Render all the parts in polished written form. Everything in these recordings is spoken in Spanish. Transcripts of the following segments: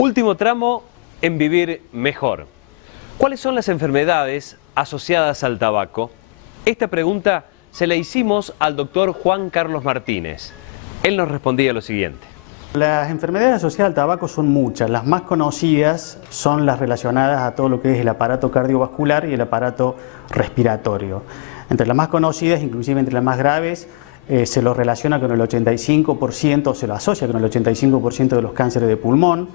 Último tramo en vivir mejor. ¿Cuáles son las enfermedades asociadas al tabaco? Esta pregunta se la hicimos al doctor Juan Carlos Martínez. Él nos respondía lo siguiente. Las enfermedades asociadas al tabaco son muchas. Las más conocidas son las relacionadas a todo lo que es el aparato cardiovascular y el aparato respiratorio. Entre las más conocidas, inclusive entre las más graves, se lo relaciona con el 85%, se lo asocia con el 85% de los cánceres de pulmón,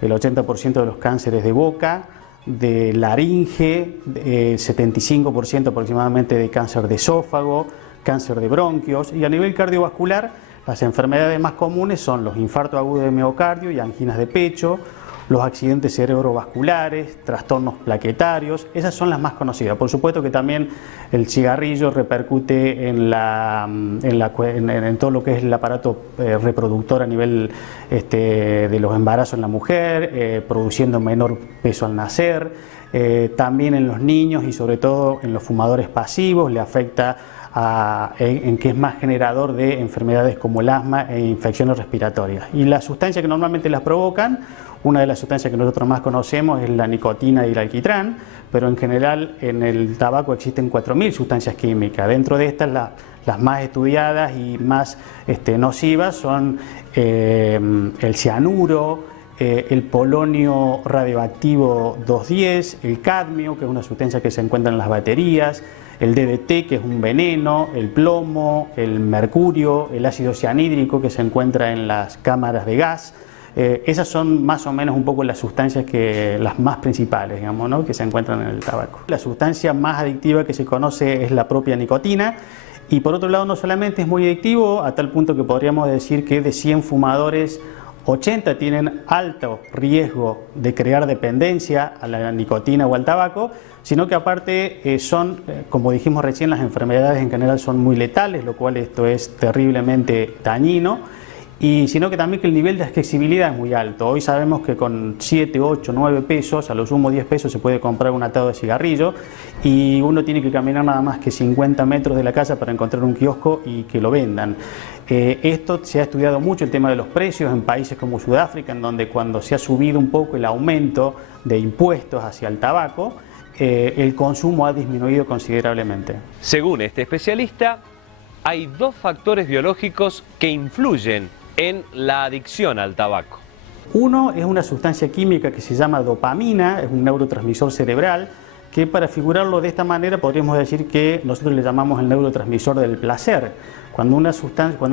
el 80% de los cánceres de boca, de laringe, 75% aproximadamente de cáncer de esófago, cáncer de bronquios, y a nivel cardiovascular las enfermedades más comunes son los infartos agudos de miocardio y anginas de pecho, los accidentes cerebrovasculares, trastornos plaquetarios. Esas son las más conocidas. Por supuesto que también el cigarrillo repercute en todo lo que es el aparato reproductor a nivel de los embarazos en la mujer, produciendo menor peso al nacer. También en los niños y sobre todo en los fumadores pasivos le afecta en que es más generador de enfermedades como el asma e infecciones respiratorias. Y las sustancias que normalmente las provocan, una de las sustancias que nosotros más conocemos es la nicotina y el alquitrán, pero en general en el tabaco existen 4.000 sustancias químicas. Dentro de estas las más estudiadas y más nocivas son el cianuro, el polonio radioactivo 210, el cadmio, que es una sustancia que se encuentra en las baterías, el DDT, que es un veneno, el plomo, el mercurio, el ácido cianhídrico, que se encuentra en las cámaras de gas. Esas son más o menos un poco las sustancias las más principales, digamos, ¿no?, que se encuentran en el tabaco. La sustancia más adictiva que se conoce es la propia nicotina, y por otro lado no solamente es muy adictivo, a tal punto que podríamos decir que de 100 fumadores, 80 tienen alto riesgo de crear dependencia a la nicotina o al tabaco, sino que aparte como dijimos recién, las enfermedades en general son muy letales, lo cual esto es terriblemente dañino, y sino que también que el nivel de accesibilidad es muy alto. Hoy sabemos que con 7, 8, 9 pesos, a lo sumo 10 pesos, se puede comprar un atado de cigarrillo, y uno tiene que caminar nada más que 50 metros de la casa para encontrar un kiosco y que lo vendan. Esto se ha estudiado mucho, el tema de los precios en países como Sudáfrica, en donde cuando se ha subido un poco el aumento de impuestos hacia el tabaco, el consumo ha disminuido considerablemente. Según este especialista, hay dos factores biológicos que influyen en la adicción al tabaco. Uno es una sustancia química que se llama dopamina, es un neurotransmisor cerebral, que para figurarlo de esta manera podríamos decir que nosotros le llamamos el neurotransmisor del placer. Cuando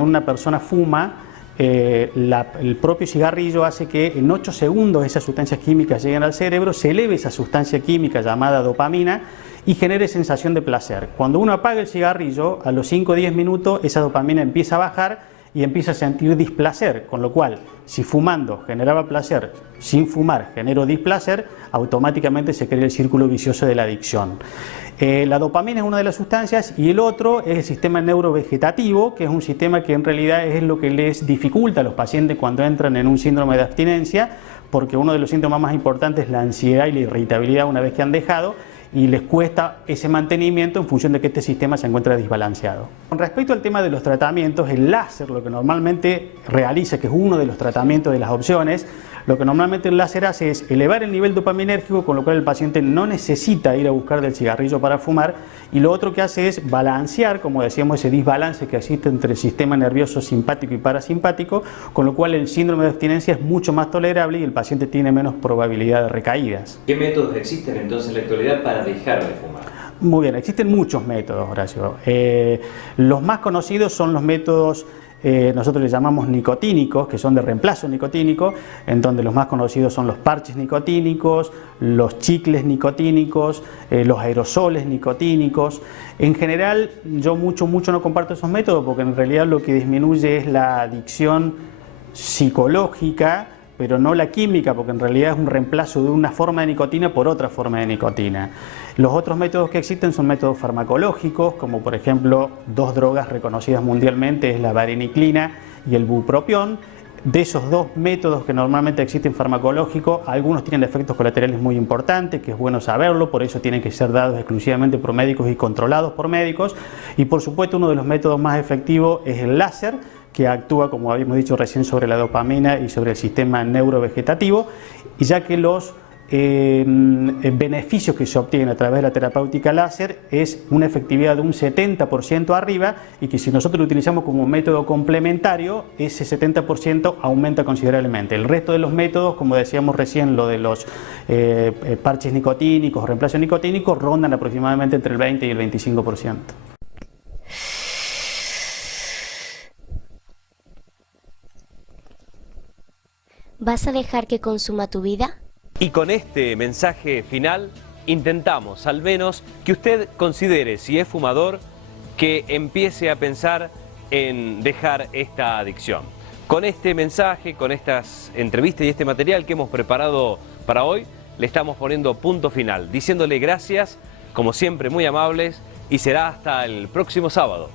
una persona fuma, el propio cigarrillo hace que en 8 segundos esas sustancias químicas lleguen al cerebro, se eleve esa sustancia química llamada dopamina y genere sensación de placer. Cuando uno apaga el cigarrillo, a los 5 o 10 minutos esa dopamina empieza a bajar y empieza a sentir displacer, con lo cual si fumando generaba placer, sin fumar generó displacer, automáticamente se crea el círculo vicioso de la adicción. La dopamina es una de las sustancias, y el otro es el sistema neurovegetativo, que es un sistema que en realidad es lo que les dificulta a los pacientes cuando entran en un síndrome de abstinencia, porque uno de los síntomas más importantes es la ansiedad y la irritabilidad una vez que han dejado, y les cuesta ese mantenimiento en función de que este sistema se encuentra desbalanceado. Con respecto al tema de los tratamientos, el láser lo que normalmente realiza, que es uno de los tratamientos de las opciones, lo que normalmente el láser hace es elevar el nivel dopaminérgico, con lo cual el paciente no necesita ir a buscar del cigarrillo para fumar, y lo otro que hace es balancear, como decíamos, ese desbalance que existe entre el sistema nervioso simpático y parasimpático, con lo cual el síndrome de abstinencia es mucho más tolerable y el paciente tiene menos probabilidad de recaídas. ¿Qué métodos existen entonces en la actualidad para dejar de fumar? Muy bien, existen muchos métodos, Horacio. Los más conocidos son los métodos, nosotros les llamamos nicotínicos, que son de reemplazo nicotínico, en donde los más conocidos son los parches nicotínicos, los chicles nicotínicos, los aerosoles nicotínicos. En general, yo mucho no comparto esos métodos, porque en realidad lo que disminuye es la adicción psicológica, pero no la química, porque en realidad es un reemplazo de una forma de nicotina por otra forma de nicotina. Los otros métodos que existen son métodos farmacológicos, como por ejemplo 2 drogas reconocidas mundialmente, es la vareniclina y el bupropión. De esos 2 métodos que normalmente existen farmacológicos, algunos tienen efectos colaterales muy importantes, que es bueno saberlo, por eso tienen que ser dados exclusivamente por médicos y controlados por médicos. Y por supuesto uno de los métodos más efectivos es el láser, que actúa, como habíamos dicho recién, sobre la dopamina y sobre el sistema neurovegetativo, y ya que los beneficios que se obtienen a través de la terapéutica láser es una efectividad de un 70% arriba, y que si nosotros lo utilizamos como método complementario, ese 70% aumenta considerablemente. El resto de los métodos, como decíamos recién, lo de los parches nicotínicos o reemplazo nicotínico, rondan aproximadamente entre el 20 y el 25%. ¿Vas a dejar que consuma tu vida? Y con este mensaje final intentamos al menos que usted considere, si es fumador, que empiece a pensar en dejar esta adicción. Con este mensaje, con estas entrevistas y este material que hemos preparado para hoy, le estamos poniendo punto final, diciéndole gracias, como siempre muy amables, y será hasta el próximo sábado.